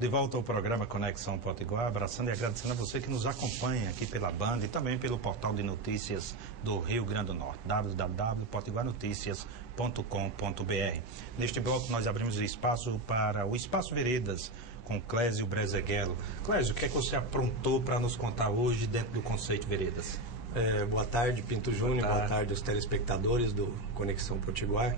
De volta ao programa Conexão Potiguar, abraçando e agradecendo a você que nos acompanha aqui pela Band e também pelo portal de notícias do Rio Grande do Norte, www.potiguarnoticias.com.br. Neste bloco nós abrimos o espaço para o Espaço Veredas com Clésio Brezeguelo. Clésio, o que é que você aprontou para nos contar hoje dentro do Conceito Veredas? Boa tarde, Pinto Júnior, boa tarde aos telespectadores do Conexão Potiguar.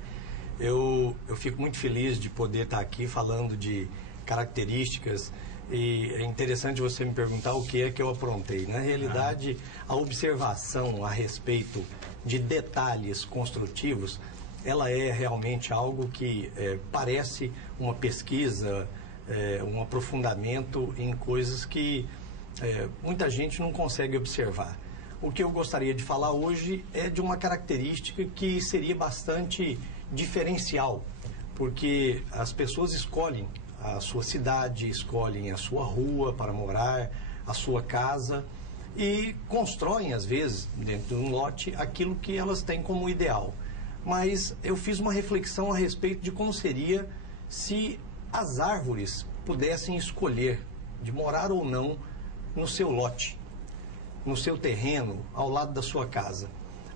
Eu fico muito feliz de poder estar aqui falando de características, e é interessante você me perguntar o que é que eu aprontei. Na realidade, a observação a respeito de detalhes construtivos, ela é realmente algo que parece uma pesquisa, um aprofundamento em coisas que muita gente não consegue observar. O que eu gostaria de falar hoje é de uma característica que seria bastante diferencial, porque as pessoas escolhem a sua cidade, escolhem a sua rua para morar, a sua casa e constroem, às vezes, dentro de um lote, aquilo que elas têm como ideal. Mas eu fiz uma reflexão a respeito de como seria se as árvores pudessem escolher de morar ou não no seu lote, no seu terreno, ao lado da sua casa.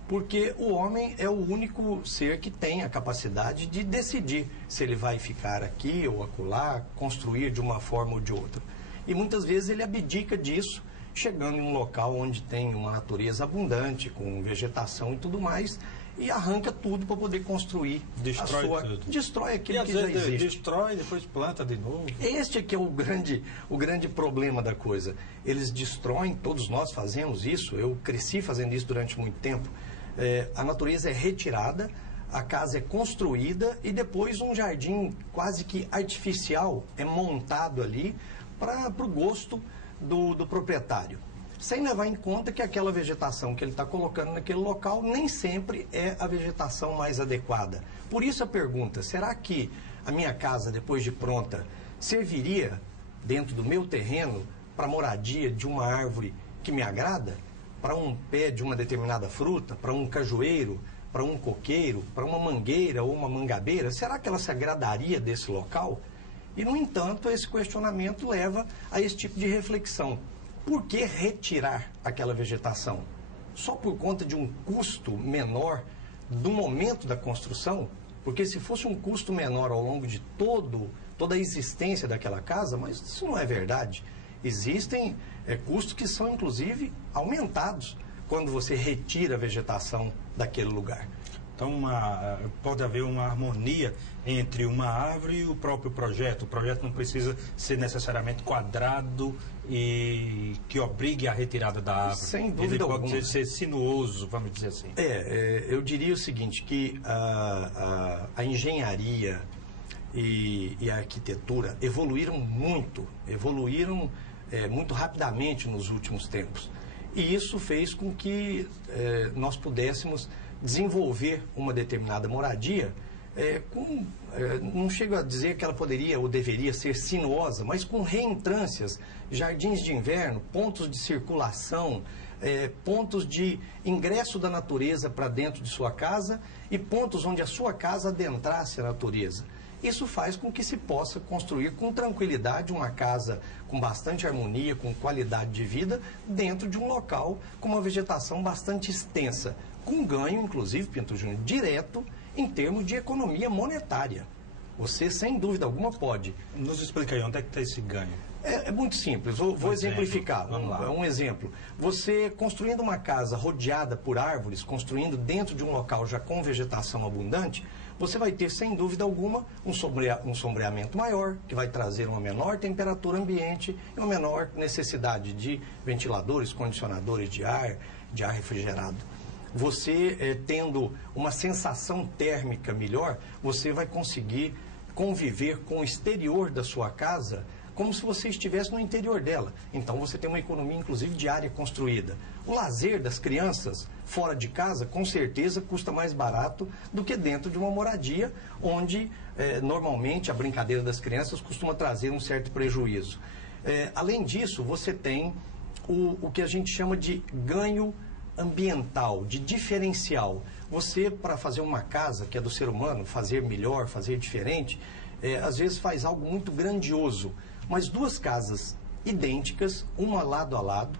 Porque o homem é o único ser que tem a capacidade de decidir se ele vai ficar aqui ou acolá, construir de uma forma ou de outra. E muitas vezes ele abdica disso, chegando em um local onde tem uma natureza abundante, com vegetação e tudo mais, e arranca tudo para poder construir. Destrói aquilo que já existe. Destrói e depois planta de novo. Este é que é o grande problema da coisa. Eles destroem, todos nós fazemos isso, eu cresci fazendo isso durante muito tempo. A natureza é retirada, a casa é construída e depois um jardim quase que artificial é montado ali para o gosto do proprietário. Sem levar em conta que aquela vegetação que ele está colocando naquele local nem sempre é a vegetação mais adequada. Por isso a pergunta, será que a minha casa, depois de pronta, serviria dentro do meu terreno para moradia de uma árvore que me agrada? Para um pé de uma determinada fruta, para um cajueiro, para um coqueiro, para uma mangueira ou uma mangabeira? Será que ela se agradaria desse local? E, no entanto, esse questionamento leva a esse tipo de reflexão. Por que retirar aquela vegetação? Só por conta de um custo menor do momento da construção? Porque se fosse um custo menor ao longo de toda a existência daquela casa, mas isso não é verdade. Existem custos que são, inclusive, aumentados quando você retira a vegetação daquele lugar. Então, pode haver uma harmonia entre uma árvore e o próprio projeto. O projeto não precisa ser necessariamente quadrado e que obrigue a retirada da árvore. Sem dúvida alguma. Pode ser sinuoso, vamos dizer assim. Eu diria o seguinte, que a engenharia e a arquitetura evoluíram muito rapidamente nos últimos tempos. E isso fez com que nós pudéssemos desenvolver uma determinada moradia não chego a dizer que ela poderia ou deveria ser sinuosa, mas com reentrâncias, jardins de inverno, pontos de circulação, pontos de ingresso da natureza para dentro de sua casa e pontos onde a sua casa adentrasse a natureza. Isso faz com que se possa construir com tranquilidade uma casa com bastante harmonia, com qualidade de vida, dentro de um local com uma vegetação bastante extensa, com ganho, inclusive, Pinto Júnior, direto em termos de economia monetária. Você, sem dúvida alguma, pode. Nos explica aí, onde é que está esse ganho? É muito simples, vou exemplificar. Um exemplo. Você construindo uma casa rodeada por árvores, construindo dentro de um local já com vegetação abundante, você vai ter, sem dúvida alguma, um sombreamento maior, que vai trazer uma menor temperatura ambiente e uma menor necessidade de ventiladores, condicionadores de ar refrigerado. Você, tendo uma sensação térmica melhor, você vai conseguir conviver com o exterior da sua casa como se você estivesse no interior dela. Então você tem uma economia, inclusive, de área construída. O lazer das crianças fora de casa, com certeza, custa mais barato do que dentro de uma moradia, onde, normalmente, a brincadeira das crianças costuma trazer um certo prejuízo. Além disso, você tem o que a gente chama de ganho ambiental, de diferencial. Você, para fazer uma casa, que é do ser humano, fazer melhor, fazer diferente, às vezes faz algo muito grandioso. mas duas casas idênticas, uma lado a lado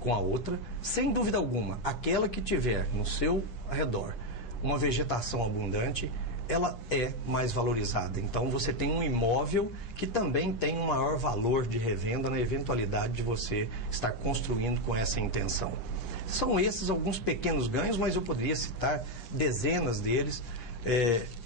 com a outra, sem dúvida alguma, aquela que tiver no seu redor uma vegetação abundante, ela é mais valorizada. Então você tem um imóvel que também tem um maior valor de revenda na eventualidade de você estar construindo com essa intenção. São esses alguns pequenos ganhos, mas eu poderia citar dezenas deles,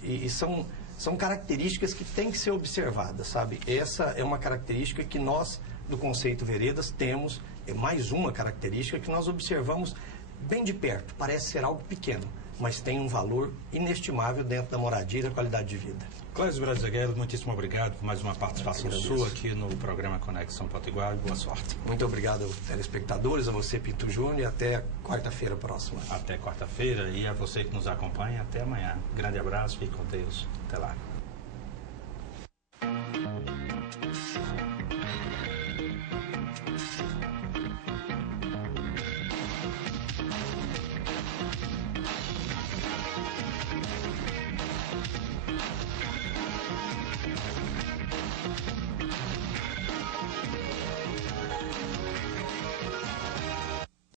e são características que têm que ser observadas, sabe? Essa é uma característica que nós, do Conceito Veredas, temos, é mais uma característica que nós observamos bem de perto. Parece ser algo pequeno, mas tem um valor inestimável dentro da moradia e da qualidade de vida. Clésio Brazaguelo, muitíssimo obrigado por mais uma participação sua aqui no programa Conexão Potiguar. Boa sorte. Muito obrigado aos telespectadores, a você, Pinto Júnior, e até quarta-feira próxima. Até quarta-feira, e a você que nos acompanha, até amanhã. Grande abraço, fique com Deus. Até lá.